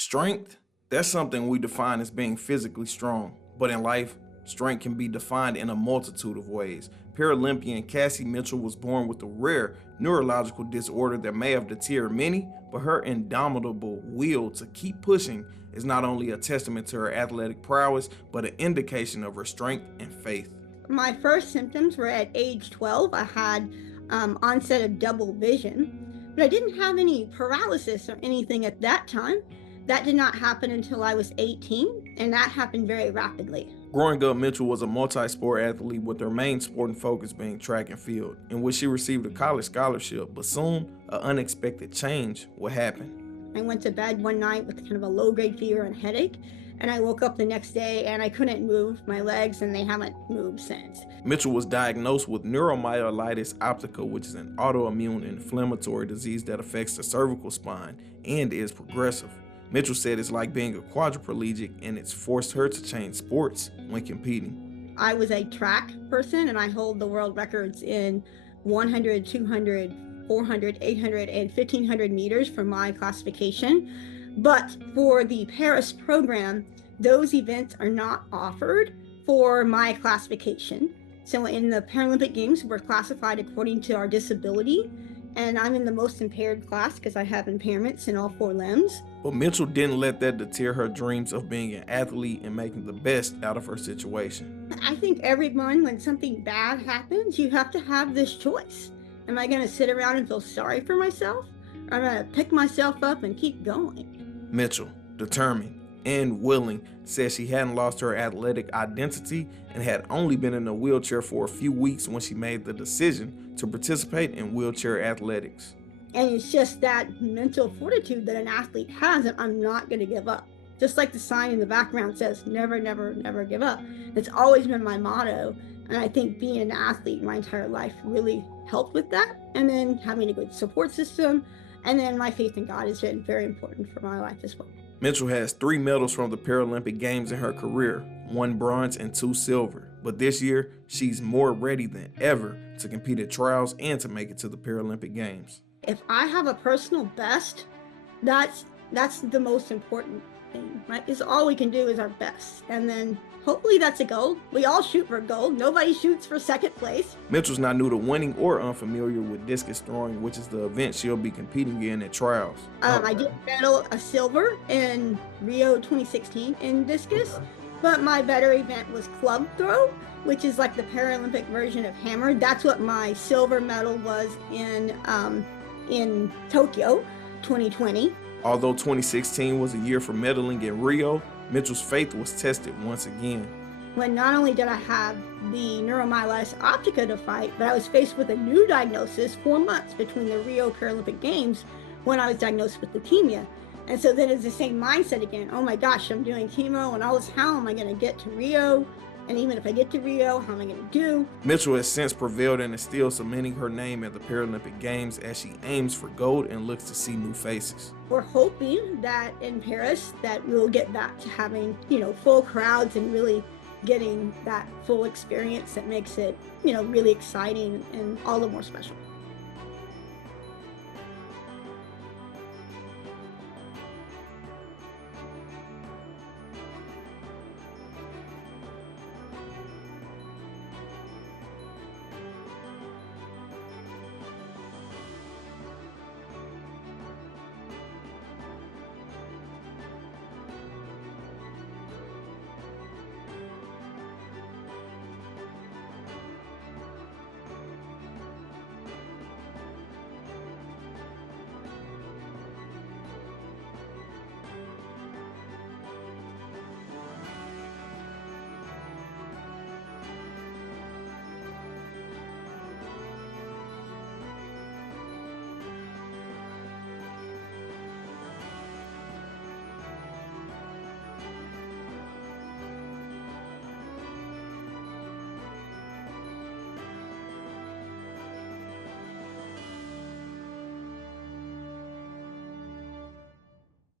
Strength, that's something we define as being physically strong. But in life, strength can be defined in a multitude of ways. Paralympian Cassie Mitchell was born with a rare neurological disorder that may have deterred many, but her indomitable will to keep pushing is not only a testament to her athletic prowess, but an indication of her strength and faith. My first symptoms were at age 12. I had onset of double vision, but I didn't have any paralysis or anything at that time. That did not happen until I was 18, and that happened very rapidly. Growing up, Mitchell was a multi-sport athlete with her main sport and focus being track and field, in which she received a college scholarship, but soon an unexpected change would happen. I went to bed one night with kind of a low-grade fever and headache, and I woke up the next day and I couldn't move my legs, and they haven't moved since. Mitchell was diagnosed with neuromyelitis optica, which is an autoimmune inflammatory disease that affects the cervical spine and is progressive. Mitchell said it's like being a quadriplegic, and it's forced her to change sports when competing. I was a track person, and I hold the world records in 100, 200, 400, 800, and 1500 meters for my classification. But for the Paris program, those events are not offered for my classification. So in the Paralympic Games, we're classified according to our disability, and I'm in the most impaired class because I have impairments in all four limbs. But Mitchell didn't let that deter her dreams of being an athlete and making the best out of her situation. I think everyone, when something bad happens, you have to have this choice. Am I going to sit around and feel sorry for myself? Or am I going to pick myself up and keep going? Mitchell, determined and willing, said she hadn't lost her athletic identity and had only been in a wheelchair for a few weeks when she made the decision to participate in wheelchair athletics. And it's just that mental fortitude that an athlete has, and I'm not going to give up. Just like the sign in the background says, never, never, never give up. It's always been my motto. And I think being an athlete my entire life really helped with that. And then having a good support system. And then my faith in God has been very important for my life as well. Mitchell has 3 medals from the Paralympic Games in her career, 1 bronze and 2 silver. But this year, she's more ready than ever to compete at trials and to make it to the Paralympic Games. If I have a personal best, that's the most important thing, right? Is all we can do is our best. And then hopefully that's a gold. We all shoot for gold. Nobody shoots for second place. Mitchell's not new to winning or unfamiliar with discus throwing, which is the event she'll be competing in at trials. I did medal a silver in Rio 2016 in discus, but my better event was club throw, which is like the Paralympic version of hammer. That's what my silver medal was in Tokyo 2020. Although 2016 was a year for medaling in Rio, Mitchell's faith was tested once again. When not only did I have the neuromyelitis optica to fight, but I was faced with a new diagnosis 4 months between the Rio Paralympic Games when I was diagnosed with leukemia. And so then it's the same mindset again. Oh my gosh, I'm doing chemo and all this. How am I going to get to Rio? And even if I get to Rio, how am I going to do? Mitchell has since prevailed and is still cementing her name at the Paralympic Games as she aims for gold and looks to see new faces. We're hoping that in Paris that we'll get back to having, full crowds and really getting that full experience that makes it, really exciting and all the more special.